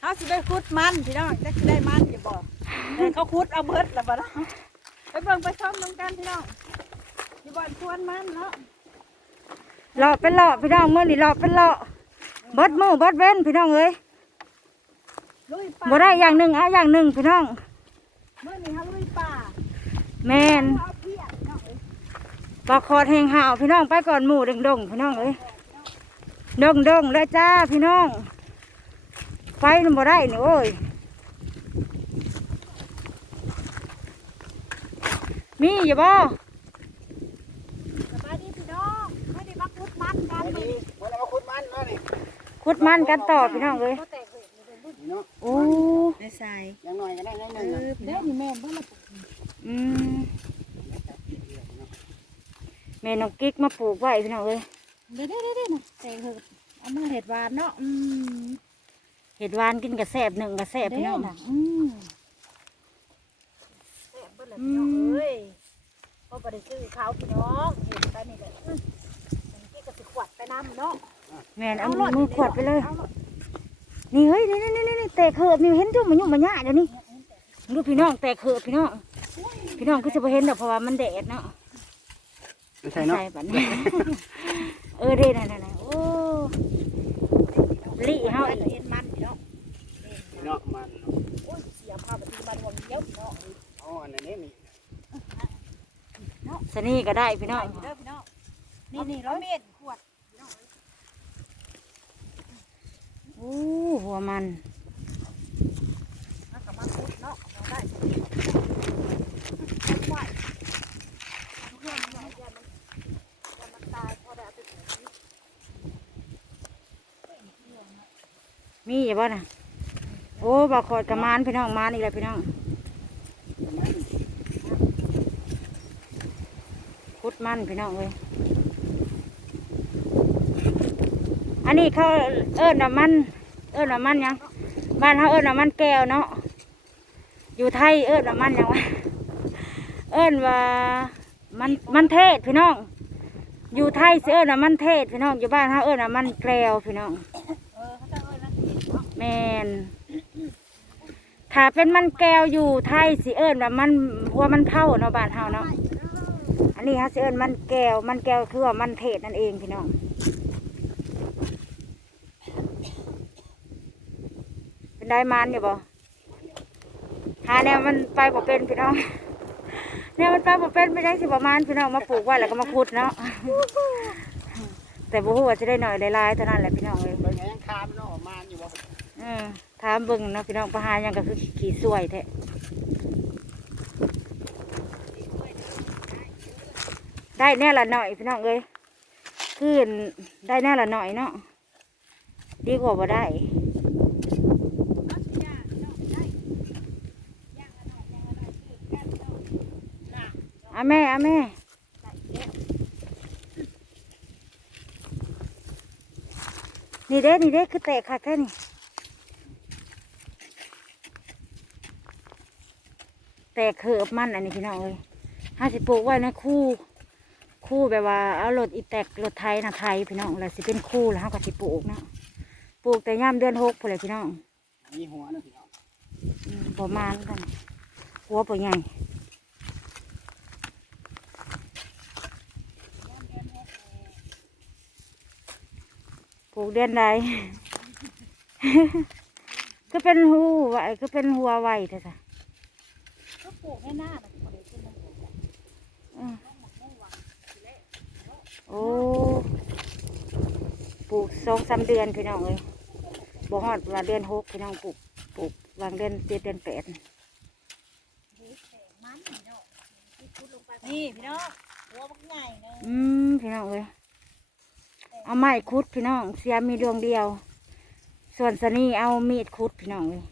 เขาสิไปขุดมันพี่น้องจะสิได้มันอย่าบอกแต่เขาขุดเอาเบิดแล้วบ่เนาะไปเบิ่งไปซ่อมน้ำกันพี่น้องอยู่บ่อนสวนมันเนาะเลาะเป็นเลาะพี่น้องเมื่อนี่เลาะเป็นเลาะเบิดมือเบิดเว้นพี่น้องเอ้ยลุยป่าบ่ได้อย่างหนึ่งเอาอย่างหนึ่งพี่น้องเมื่อนี้เขาลุยป่าแม่นเขาเอาเพียพี่น้องเอ้ยปลาคอดแหงห่าวพี่น้องไปก่อนหมู่ดงดงๆพี่น้องเอ้ยดงดงๆเลยจ้าพี่น้อง ไฟมันบ่ได้นี่โอ้ย มีอยู่บ่สบายดีพี่น้องไม่ได้มาขุดมันกันเลยวันนี้มาขุดมันมาดิขุดมันกันต่อพี่น้องเอ้ยเขาแตกเลยเลยบุญนี่เนาะโอ้ในทรายยังหน่อยก็ได้นิดเอนึงอเด้นี่แม่นเบิ่งมาอืมแม่น้องกิ๊กมาปลูกไว้พี่น้องเอ้ยเด้เด้เด้เด้นะแตกเถิดเอามาเห็ดหวานเนาะอืม เห็ดหวานกินกระแสบหนึ่งกระแสบพี่น้องเด้ะอืมแซ่บเบิ่งเลยพี่น้องเอ้ยเพราะบ่ได้ซื้อเขาพี่น้องเห็นไปนี่แหละอืมอันนี้ก็สิขวดไปน้ำเนาะแม่นเอาหลดมือขวดไปเลย อาหดนี่เฮ้ยนี่นี่นี่นี่แตกเขิบนี่เห็นจุ่มมันยุ่งมันยากเดี๋ยวนี้ดูพี่น้องแตกเขิบพี่น้องพี่น้องก็จะไปเห็นดอกเพราะว่ามันแดดเนาะไม่ใช่เนาะใส่บัดนี้เออเด้นั่นนั่นโอ้ลี่เฮาเอาอีก เห็นมัน พี่น้องเนาะมันโอ้ยเสียภาพไปที่บ้านวังเดียวพี่น้องอ๋ออันนี้นี่สนี่ก็ได้พี่น้องเด้อพี่น้องนี่นี่ร้อยเมตรขวดโอ้หัวมันเอากลับมาขุดเนาะเอาได้เอาไว้เอาเพื่อนมันเอาอย่ามันอย่ามันตายพอได้เอาไปปลูกนี่มีอยู่บ่น่ะ โอ้บาคอดกับมานพี่น้องมานอีกแล้วพี่น้องคุดมันพี่น้องเลยอันนี้เขาเอิ้นว่ามัน เอิ้นว่ามันยังบ้านเขาเอิ้นว่ามันแก้วเนาะอยู่ไทยเอิ้นว่ามันยังวะเอิ้นว่ามันมันเทศพี่น้องอยู่ไทยสิเอิ้นว่ามันเทศพี่น้องอยู่บ้านเขาเอิ้นว่ามันแกล้วพี่น้องเออเขาจะเอ้ยนะเนาะแมน ถ้าเป็นมันแก้วอยู่ไทยสิเอิญว่ามันหัวมันเท่าเนาะบ้านเฮาเนาะอันนี้ฮะสิเอิญมันแก้วมันแก้วคือว่ามันเทศนั่นเองพี่น้องเป็นได้มันอยู่บ่หาแนวมันไปบ่เป็นพี่น้องแนวมันไปบ่เป็นไม่ได้สิประมาณพี่น้องมาปลูกไว้แล้วก็มาขุดเนาะแต่บ่ฮู้ว่าจะได้หน่อยได้หลายเท่านั้นแหละพี่น้องเอ้ยเป็นไงยังคามเนาะมันอยู่บ่อืม ถามเบิ่งเนาะพี่น้องประหารยังก็คือขี่สวยแท้ได้แน่ละหน่อยพี่น้องเอ้ยคือได้แน่ละหน่อยเนาะดีกว่าบ่ได้อาสิย่าพี่น้อได้ย่างละหน่อาแค่พี่น้องน่ะอะแม่อะแม่นี่เด้นี่เด้คือแตกคักแค่นี่ แตกเขือบมันอันนี้พี่น้องเอ้ยห้าสิปลูกไว้ในคู่ คู่แบบว่าเอารถอีแตกรถไทยนะไทยพี่น้องแล้วสิเป็นคู่แล้วเฮาก็สิปลูกเนาะปลูกแต่ย่ามเดือนหกพอเลยพี่น้องมีหัวนะพี่น้องอืมประมาณกัน หัวปใหญ่ปลูกเดือนใดก็เป็นหูไว้ก็เป็นหัวไว้เถอะจ้ะก็ ปลูกให้หน้าน่ะบ่ได้ขึ้นมาปลูกอืมโอ้ปลูกสองสามเดือนพี่น้องเลยบ่ฮอดว่าเดือนหกพี่น้องปลูกปลูกวางเดือนเจ็ดเดือนแปดมันพี่น้องที่ขุดลงไปนี่พี่น้องหัวบักใหญ่เนอะอืมพี่น้องเลยเอาไม้คุดพี่น้องเสียมีดวงเดียว ส่วนสนี่เอามีดคุดพี่น้องเลย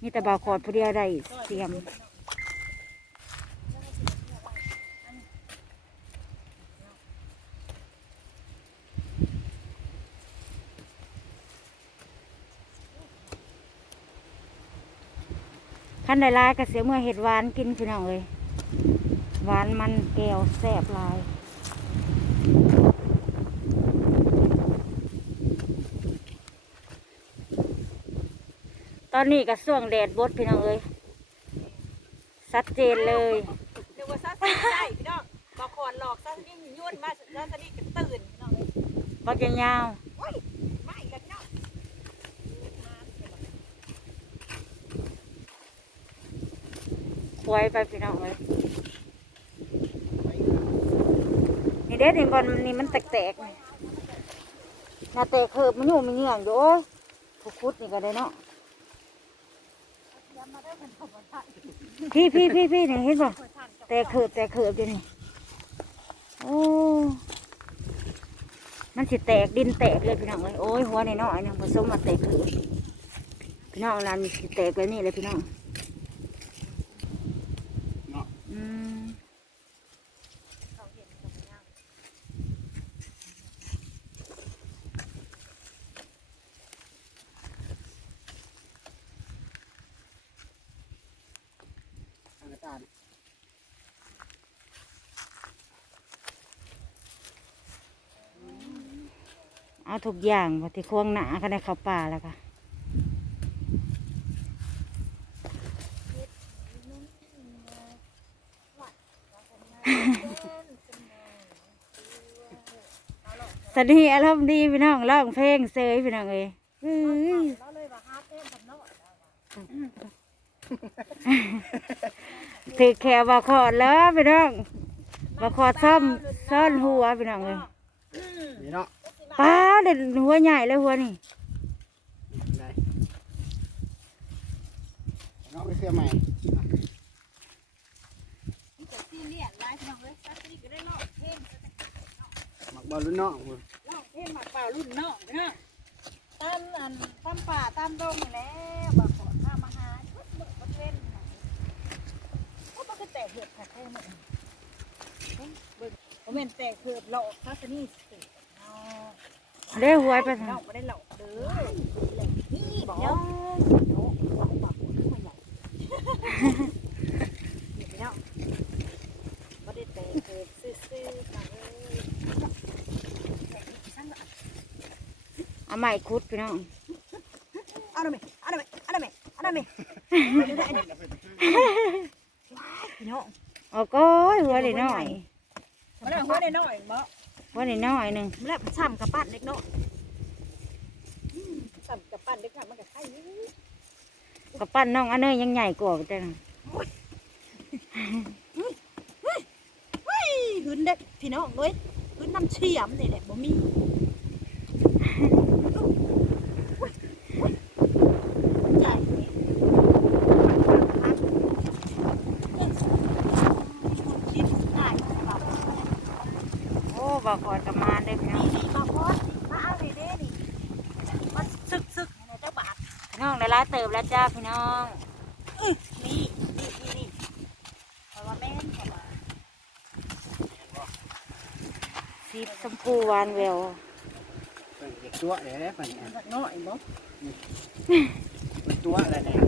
มีแต่บาวขอดผู้เดียวได้เสียม ขั้นใดลายก็เสียเมื่อเห็ดหวานกินพี่น้องเลยหวานมันแก้วแซ่บหลายขตอนนี้ก็ส่วงแดดบดพี่น้องเอ้ยชัดเจนเลยเดี๋ยวว่าซาซิได้พี่น้องบอกขอนหลอกซาซิมียุ่นมาซาซิก็ตื่นพี่น้องเอ้ยบักยาวโอ้ยมาอีกแล้วพี่น้อง ๆควยไปพี่น้องเลยนี่เด็ดนี่บอลนี่มันแตกๆนี่นาแตกเคิบมันอยู่มันเหงื่องอยู่โอ้ยผู้คุดนี่ก็ได้เนาะพี่พี่พี่พี่นี่เห็นป่ะแตกเคิบแตกเคิบอยู่นี่โอ้มันสิแตกดินแตกเลยพี่น้องเลยโอ้ยหัวนี่เนาะเนี่ยผสมมาแตกเคิบพี่น้องร้านสิแตกแบบนี้เลยพี่น้อง เนาะอืมทางอาจารย์เอาทุกอย่างมาที่ควงหนากันในเข้าป่าแล้วค่ะ สวัสดีอารมณ์ดีพี่น้องร้องเพลงเซยพี่น้องเอ้ยเอ้ยถือแขวบาคอดแล้วพี่น้องบาคอดซ่อมซ่อนหัวพี่น้องเอ้ยนี่เนาะป้าเด็ดหัวใหญ่เลยหัวนี่ได้เนาะไปเสื้อใหม่ นี่แต่ซีเรียสไลฟ์พี่น้องเอ้ยซาซิก็ได้ลอกเพลง หมัก บอลรุ่นน้องพุ่นลอกเพลงหมากเปล่ารุ่นน้องพี่น้องตามอันตามป่าตามดงนี่แหล้วบอกขอข้ามาหาชุดเบิกบริเวณไหนโอ้มันก็แตกเหือบแผลแท้หมดเบิ่งเบิ่งผมเห็นแตกเหือบหลอกซาซินี่สิเนาะเด้หัวไปน้ทาองงไม่ได้หลอกเด้อนี่บอกเนาะบอกขึ้นมาใหญ่เนาะไม่ได้แตกเหือบซื่อๆมาเลย เอาไม้คุดพี่น้องเอาหน่อยเอาหน่อยเอาหน่อยเอาหน่อยพี่น้องโอ้ก้อยหัวเด็น้อยมาเลยหัวได้น้อยบ่หัวเด็น้อยหนึ่งมาแล้วซ้ำกับปั้นเล็กน้อยซ้ำกับปั้นเล็กน้อยมันก็ไข่อยู่กับปั้นน้องอันเนยยังใหญ่กว่าแต่น่ะเฮ้ยหืนเด็กพี่น้องเอ้ยหืนน้ำเชี่ยมนี่แหละบ่มีใหญ่คิดได้ครับ โอ้บาคอดกระมานเด้อพี่น้อง นี่มาพอดมาเอาเลยเด้นี่มันซึกซึกในเจ้าบาท พี่น้องได้ร้ายเติบ แล้วจ้าพี่น้องนี่นี่นี่นี่เพราะว่าแม่นเพราะว่าสีชมพูหวานแววเพิ่นเด็กตัวเดี๋ยวได้เพิ่นสักน้อยบ่เป็นตัวอะไรเนี่ย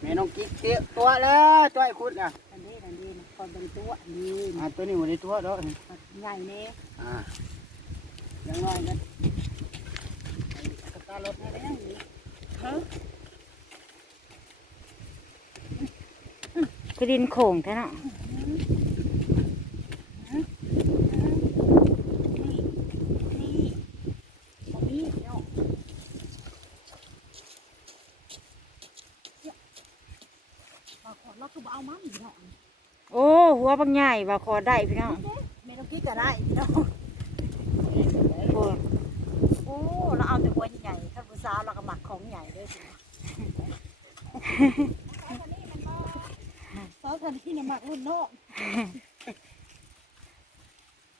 แม่น้องกิ๊กเตี้ยตัวแล้วตัวไอ้คุดอะอันนี้อันนี้นะคนเป็นตัวอันนี้อ่าตัวนี้วันนี้ตัวเด้อใหญ่แน่อ่ายังน้อยนะสตาร์รถให้ได้ยังนี่เฮ้ย คือดินโข่งแท้เนาะนี่บ่มีเนาะบางคนเราคือเอามันเนาะโอ้หัวบางใหญ่บาคอได้พี่น้องแม่ต้องคิดก็ได้เนาะโอ้โอ้เราเอาแต่หัวใหญ่ๆท่านผู้สาวเราก็หมักของใหญ่ด้วยสิ สาวคนที่น่ะหมักรุ่นนอก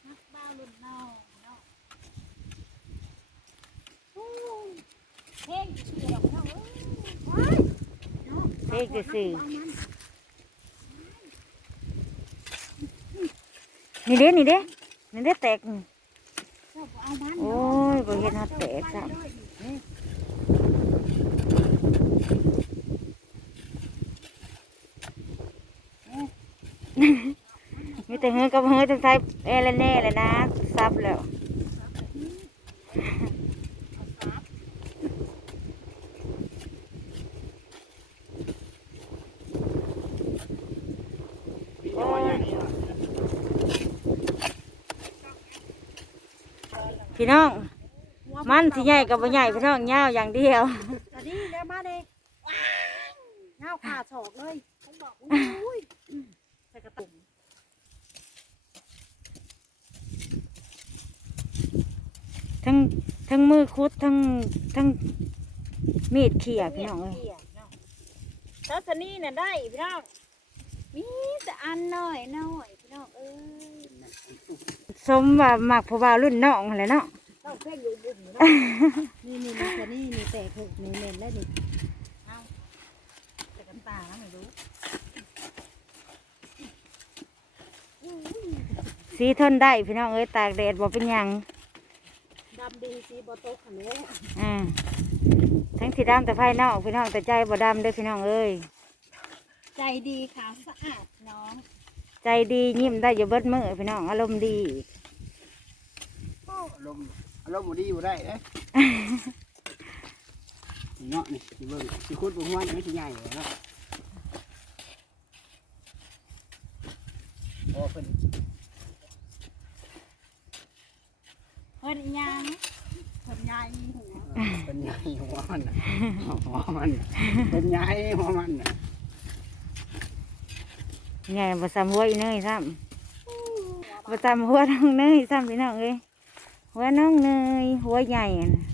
นักบ้ารุ่นนอกเนอ้เฮ้ยเดี๋ยวเนาะเอ้ยเนาะเด็กจะสื่อเอามันนี่เด้นี่เด้นี่เด้แตกโอ้ยบ่เห็นฮอดแตกซ้ำ มีแต่เฮือกับเฮือกจนใช้เอเลเน่เลยนะซับแล้วพี่น้อง มันสิใหญ่กับบ่ใหญ่พี่น้องยาวอย่างเดียวแต่นี่แล้วมาเลยเยาวขาดศอกเลยผมบอกอุ้ย ใส่กระตุ่มทั้งทั้งมือคุดทั้งทั้งมีดเขี่ยพี่น้องเอ้ยทัศนีน่ะได้พี่น้องมีแต่อันน้อยน้อยพี่น้องเอ้ยสมว่ามักผู้บ่าวรุ่นน้องหั่นแหละเนาะ ต้องเพ่งอยู่บุ่มเนาะนี่นี่นี่แต่นี่นี่แต่ถูกนี่เน้นแล้วนี่เอาแต่กันตาแล้วไม่รู้ สีทนได้พี่น้องเอ้ยตากแดดบ่เป็นหยังดำดีสีบอโต๊ะขันนี้อ่าทั้งสีดำแต่ภายนอกพี่น้องแต่ใจบ่ดำเด้อพี่น้องเอ้ยใจดีขาวสะอาดน้อง ใจดียิ้มได้อยู่เบิดมือพี่น้องอารมณ์ดีอารมณ์อารมณ์บ่ดีบ่ได้เด้นี่เนาะนี่สิเบิ่งสิคุดบ่ฮ้วนนี่สิใหญ่เลยเนาะโอ้เพิ่น เพิ่นอีหยังเพิ่นยายมีหัวเป็นใหญ่หัวมันน่ะหัวมันน่ะเป็นใหญ่หัวมันน่ะไงบ่ซ้ำหัวอีเนยซ้ำบ่ซ้ำหัวน้องเนยซ้ำพี่น้องเอ้ยหัวน้องเนยหัวใหญ่อะน่ะ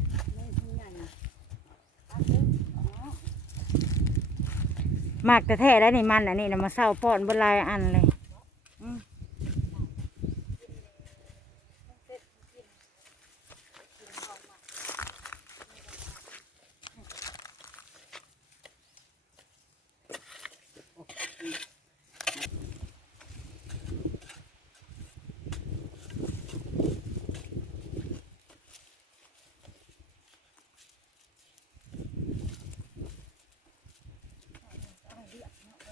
มากแต่แท้แล้วนี่มันอันนี้นะมาเศร้าป้อนบนลายอันเลยอืม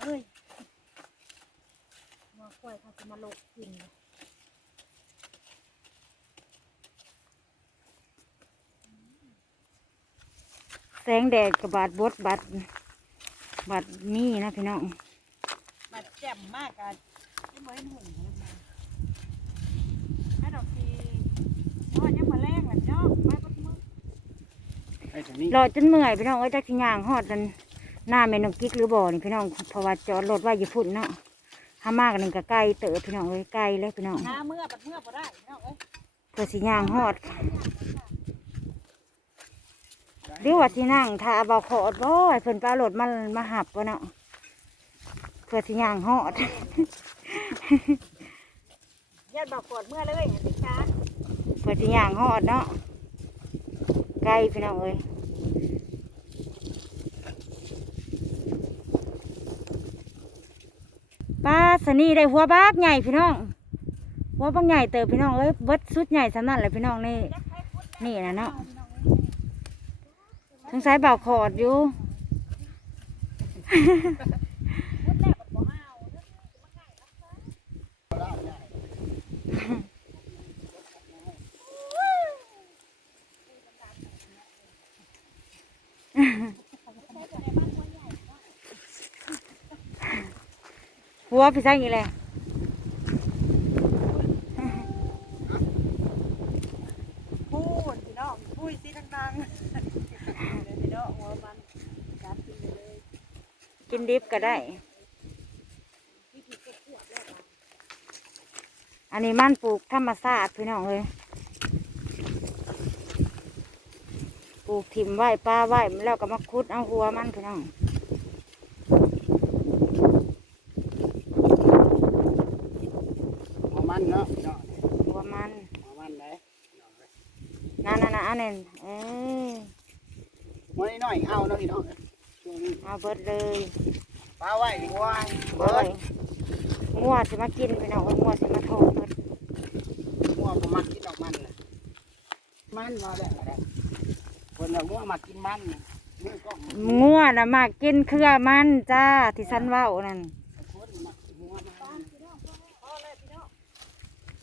เอ้ยมากล้วยเขา จะมาโลกกินแสงแดดกับบาดบดบาดบาดมีนะพี่น้องมาแจ่มมากกันที่เหมือนหุ่นของมันให้ดอกทีนอนยังมาแรงแหละเนาะไปบนมือไอ้ตัวนี้รอจนเมื่อยพี่น้องเอ้ยจักสิย่างฮอดนั่นหน้าแม่น้องกิ๊กหรือบ่นี่พี่น้องเพราะว่าจอดรถไว้อยู่พุ่นเนาะ ห้ามากนึงก็ไกลเต๋อพี่น้องเอ้ยไกลเลยพี่น้องหน้าเมื่อปัดเมื่อพอได้เนาะเอ้ยเพื่อสิย่างฮอดหรือว่าที่นั่งถ้าเอาเบาขอดบ่ให้เพิ่นปลารถมันมาหับวะเนาะเพื่อสิย่างฮอดญาติบอกปวดเมื่อเลยเห็นไหมคะเพื่อสิย่างฮอดเนาะไกลพี่น้องเอ้ยปลา สนีได้หัวบักใหญ่พี่น้องหัวบักใหญ่เติบพี่น้องเอ้ยเบิดสุดใหญ่สำนั่นเลยพี่น้องนี่นี่นะเนาะสงสัยเบาขอดอยู่ หัวพี่ใช่ยี่แหละพูดพี่น้องพูดสิดังๆพี่น้องหัวมันจับกินไปเลย กินดิบก็ได้พี่ผิดก็ขวดแล้วอันนี้มันปลูกธรรมชาติพี่น้องเลยปลูกถิ่มไว้ปลาไว้แล้วก็มาคุดเอาหัวมันพี่น้อง หัวมันเนาะเนาะ หัวมัน หัวมันได้ นั่นนั่นอันนี้เอ้ยหัวน้อยๆเอาเนาะพี่น้องช่วงนี้เอาเบิดเลยปลาไว้ดีกว่าเบิดงัวสิมากินพี่น้องงัวสิมาทอดเบิดหัวบ่มักกินดอกมันน่ะมันมาแล้วก็ได้คนเราหัวมักกินมันน่ะนี่ก็งัวน่ะมากินเครือมันจ้าที่สันเว้านั่นคนมักกินหัวมัน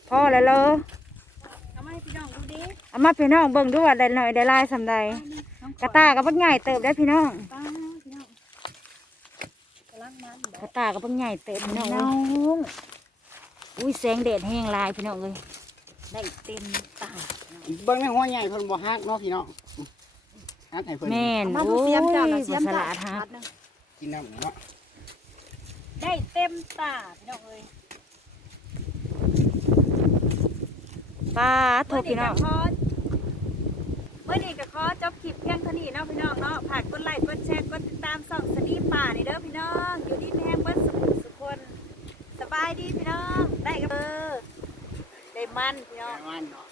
พ่อแล้วเลยทำให้พี่น้องดูดิ เอามาพี่น้องเบิ่งดูว่าได้หน่อยได้หลายสำใดกระตากับบักใหญ่เติบได้พี่น้องป้าพี่น้องกำลังมันกระตากับบักใหญ่เติบพี่น้องน้เอ้อยงอุ้ยแสงแดดแห้งหลายพี่น้องเลยได้เต็มตาเนาะเบิ่งในหัวใหญ่เพิ่นบ่ฮักเนาะพี่น้องฮักให้เพิ่นแม่นเอามาโอ้ดูยเสียมเจ้าน่ะบ่เสียมสเจ้าลัดฮะพัดหนึ่งกินน้ำเนาะได้เต็มตาพี่น้องเอ้ยป้าโทษพี่น้องเมื่อนี้ก็ขอจบคลิปเพียงเท่านี้เนาะพี่น้องเนาะฝากกดไลค์กดแชร์กดติดตามส่องสนีป่านี่เด้อพี่น้องอยู่ดีแม่งเบิดสุขสุขคนสบายดีพี่น้องได้กับเบอร์ได้มันพี่น้อง มันเนาะ